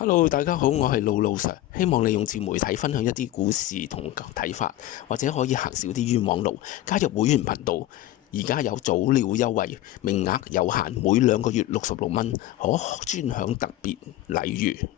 Hello，大家好，我係露露 Sir，希望利用自媒體分享一啲故事同睇法，或者可以行少啲冤枉路。加入會員頻道，而家有早鳥優惠，名額有限，每2個月66蚊，可專享特別禮遇。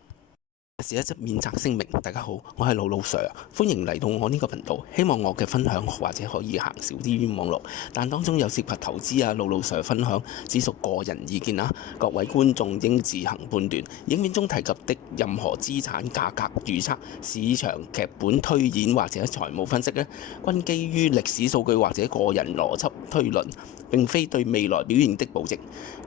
是一則免責聲明，大家好，我係露露 Sir，歡迎嚟到我呢個頻道。希望我嘅分享或者可以行少啲冤枉路，但當中有涉及投資啊，露露 Sir 分享只屬個人意見啊，各位觀眾應自行判斷。影片中提及的任何資產價格預測、市場劇本推演或者財務分析呢，均基於歷史數據或者個人邏輯推論，並非對未來表現的保證。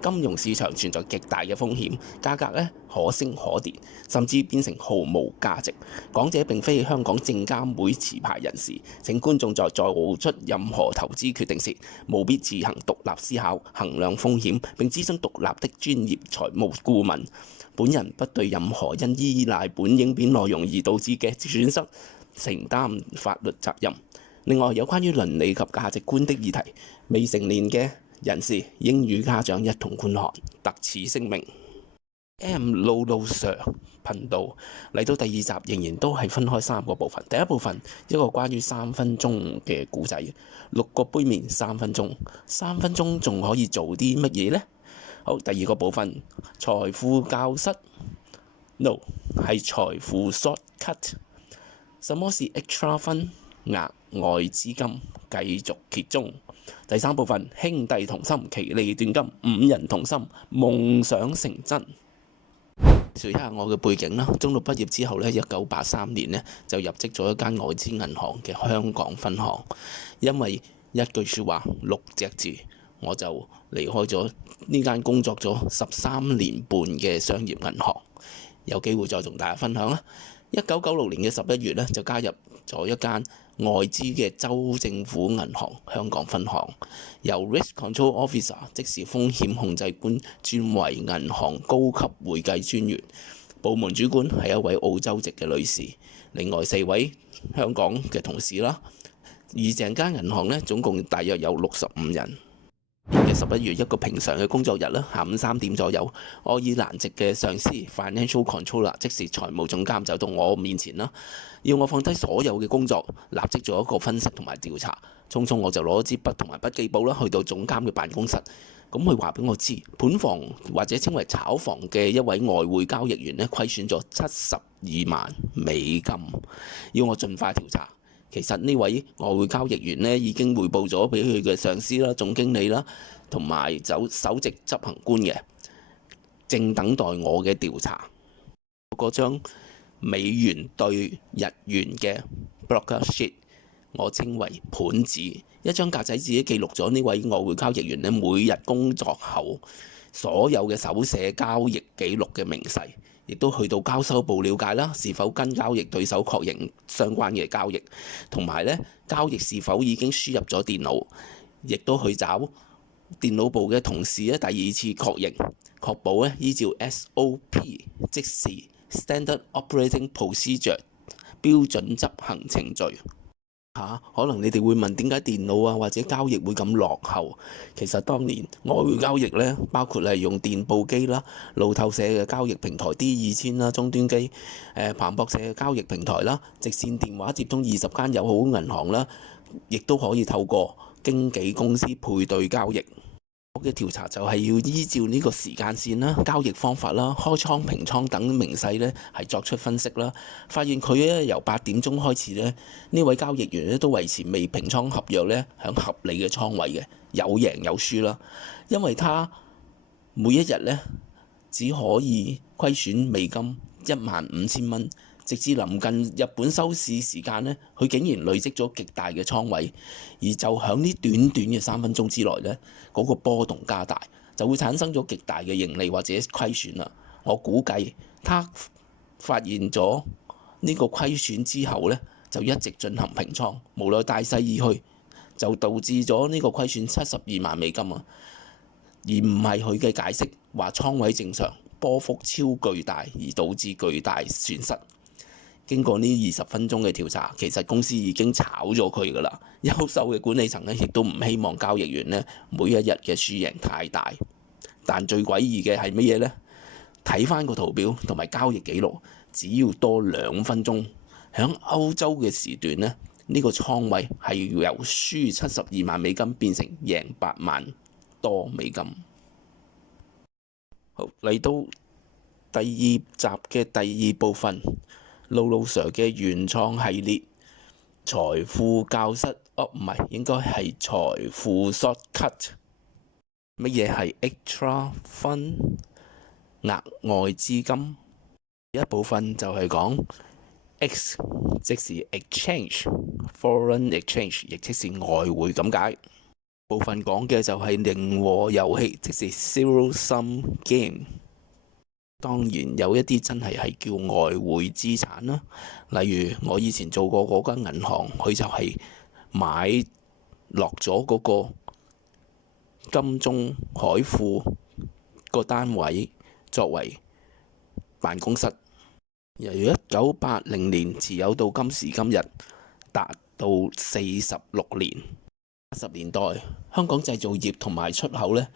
金融市場存在極大嘅風險，價格呢可升可跌，甚至變成毫無價值。講者並非香港證監會持牌人士，請觀眾在做出任何投資決定時，務必自行獨立思考、衡量風險，並諮詢獨立的專業財務顧問。本人不對任何因依賴本影片內容而導致嘅損失承擔法律責任。另外，有關於倫理及價值觀的議題，未成年嘅人士應與家長一同觀看。特此聲明。露露 Sir 頻道嚟到第2集，仍然都係分開3個部分。第一部分一個關於3分鐘嘅故仔，6個杯麵3分鐘，3分鐘仲可以做啲乜嘢呢？好，第2個部分財富教室 ，no 係財富 shortcut。什麼是 extra fund？ 額外資金，繼續揭盅。第3部分兄弟同心，其利斷金，5人同心，夢想成真。説一下我嘅背景啦，中六畢業之後呢，1983年呢就入職咗一間外資銀行嘅香港分行，因為一句説話6隻字，我就離開咗呢間工作咗13年半嘅商業銀行。有機會再同大家分享啦。1996年嘅11月呢，就加入咗一間外資嘅州政府銀行香港分行，由 Risk Control Officer 即是風險控制官轉為銀行高級會計專員，部門主管係一位澳洲籍嘅女士，另外4位香港嘅同事啦，而成間銀行呢，總共大約有65人。嘅11月一個平常嘅工作日啦，下午3點左右，愛爾蘭籍嘅上司 Financial Controller 即是財務總監走到我面前啦，要我放低所有嘅工作，立即做一個分析同埋調查。匆匆我就攞支筆同埋筆記簿啦，去到總監嘅辦公室。咁佢話俾我知，盤房或者稱為炒房嘅一位外匯交易員呢，虧損咗72萬美金，要我盡快調查。其實呢位外匯交易員呢已經匯報咗俾佢嘅上司啦、總經理啦，同埋首席執行官嘅，正等待我嘅調查。嗰張美元對日元嘅 broker sheet， 我稱為盤紙，一張格仔紙記錄咗呢位外匯交易員呢每日工作後所有嘅手寫交易記錄嘅明細。亦都去到交收部了解啦，是否跟交易對手確認相關嘅交易，同埋呢交易是否已經輸入咗電腦，亦都去找電腦部嘅同事咧第2次確認，確保咧依照 SOP 即是 Standard Operating Procedure 標準執行程序。可能你哋會問點解電腦啊或者交易會咁落後？其實當年外匯交易呢，包括係用電報機啦、路透社嘅交易平台 D2000啦、終端機、彭博社嘅交易平台啦、直線電話接通20間友好銀行啦，亦都可以透過經紀公司配對交易。我嘅調查就係要依照呢個時間線啦、交易方法啦、開倉平倉等明細呢係作出分析啦。發現佢咧由8點鐘開始呢，呢位交易員咧都維持未平倉合約呢響合理嘅倉位嘅，有贏有輸啦。因為他每一日呢只可以虧損美金15000蚊。直至臨近日本收市時間呢，佢竟然累積咗極大嘅倉位，而就喺呢短短嘅3分鐘之內呢，嗰個波動加大，就會產生咗極大嘅盈利或者虧損啦。我估計他發現咗呢個虧損之後呢，就一直進行平倉，無奈大勢已去，就導致咗呢個虧損72萬美金啊，而唔係佢嘅解釋話倉位正常，波幅超巨大而導致巨大損失。經過呢20分鐘嘅調查，其實公司已經炒咗佢㗎啦。優秀嘅管理層呢，亦都唔希望交易員呢每一日嘅輸贏太大。但最詭異嘅係乜嘢呢？睇翻個圖表同埋交易記錄，只要多2分鐘，喺歐洲嘅時段呢，呢個倉位係由輸72萬美金變成贏8萬多美金。好，嚟到第2集嘅第2部分，露露 Sir 嘅原創系列財富教室，唔係，應該係財富 shortcut。乜嘢係 extra fund 額外資金？一部分就係講 X， 即是 exchange，foreign exchange， 亦即是外匯咁解。部分講嘅就係零和遊戲，即是 zero sum game。當然有一啲真係叫外匯資產啦，例如我以前做過嗰間銀行，佢就係買落咗嗰個金鐘海富個單位作為辦公室，由1980年持有到今時今日，達到46年。80年代香港製造業同埋出口呢，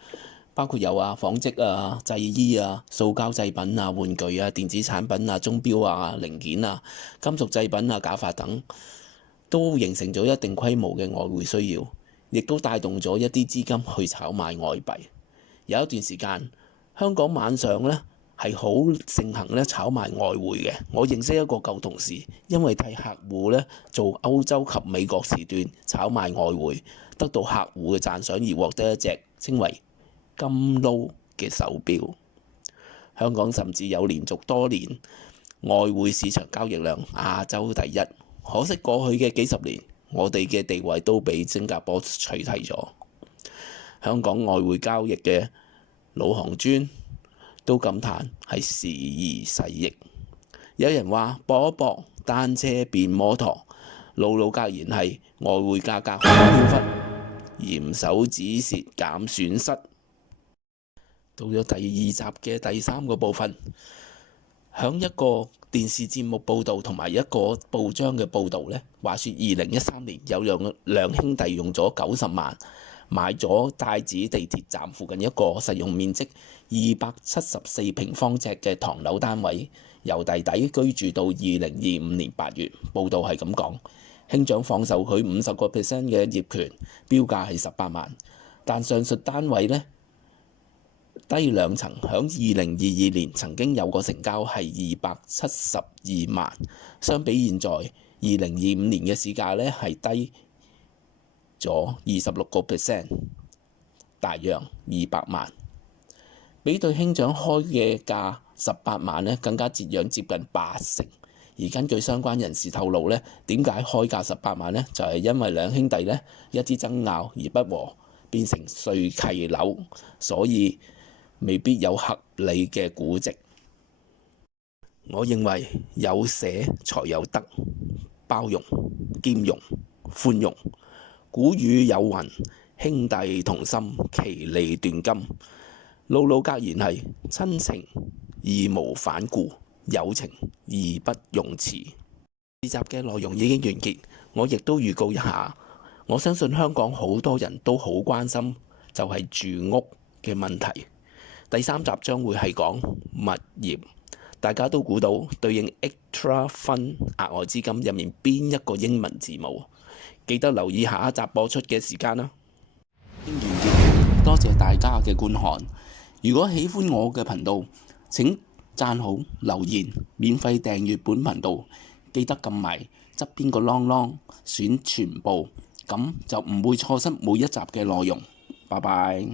包括有紡織啊、製衣啊、塑膠製品啊、玩具啊、電子產品啊、鐘錶啊、零件啊、金屬製品啊、假髮等，都形成咗一定規模嘅外匯需要，亦都帶動咗一啲資金去炒賣外幣。有一段時間，香港晚上呢係好盛行咧炒賣外匯嘅。我認識一個舊同事，因為替客戶咧做歐洲及美國時段炒賣外匯，得到客戶嘅讚賞而獲得一隻稱為金撈嘅手錶。香港甚至有連續多年外匯市場交易量亞洲第一。可惜過去嘅幾十年，我哋嘅地位都被新加坡取替咗。香港外匯交易嘅老行尊都感嘆係時移世易。有人話搏一搏，單車變摩托，露露格言係外匯價格好飄忽，嚴守止蝕減損失。到咗第2集嘅第3個部分，響一個電視節目報導同埋一個報章嘅報導呢，話說2013年有兩兄弟用咗90萬買咗太子地鐵站附近一個實用面積274平方尺嘅唐樓單位，由弟弟居住到2025年8月。報導係咁講，兄長放售佢50% 嘅業權，標價係18萬，但上述單位呢，低2層，響2022年曾經有個成交係272萬，相比現在2025年嘅市價呢係低咗26%，大約200萬，比對兄長開嘅價18萬呢更加折讓接近80%。而根據相關人士透露呢，點解開價18萬呢？就係因為兩兄弟呢一啲爭拗而不和，變成碎契樓，所以未必有合理嘅估值。我認為有捨才有得，包容、兼容、寬容。古語有云：兄弟同心，其利斷金。露露格言係親情義無反顧，友情義不容辭。呢集嘅內容已經完結，我亦都預告一下，我相信香港好多人都好關心，就係住屋嘅問題。第3集將會係講物業，大家都估到對應 extra fund 額外資金入面邊一個英文字母？記得留意下一集播出嘅時間啦。完結，多謝大家嘅觀看。如果喜歡我嘅頻道，請讚好、留言、免費訂閱本頻道，記得撳埋側邊個啷啷選全部，咁就唔會錯失每一集嘅內容。拜拜。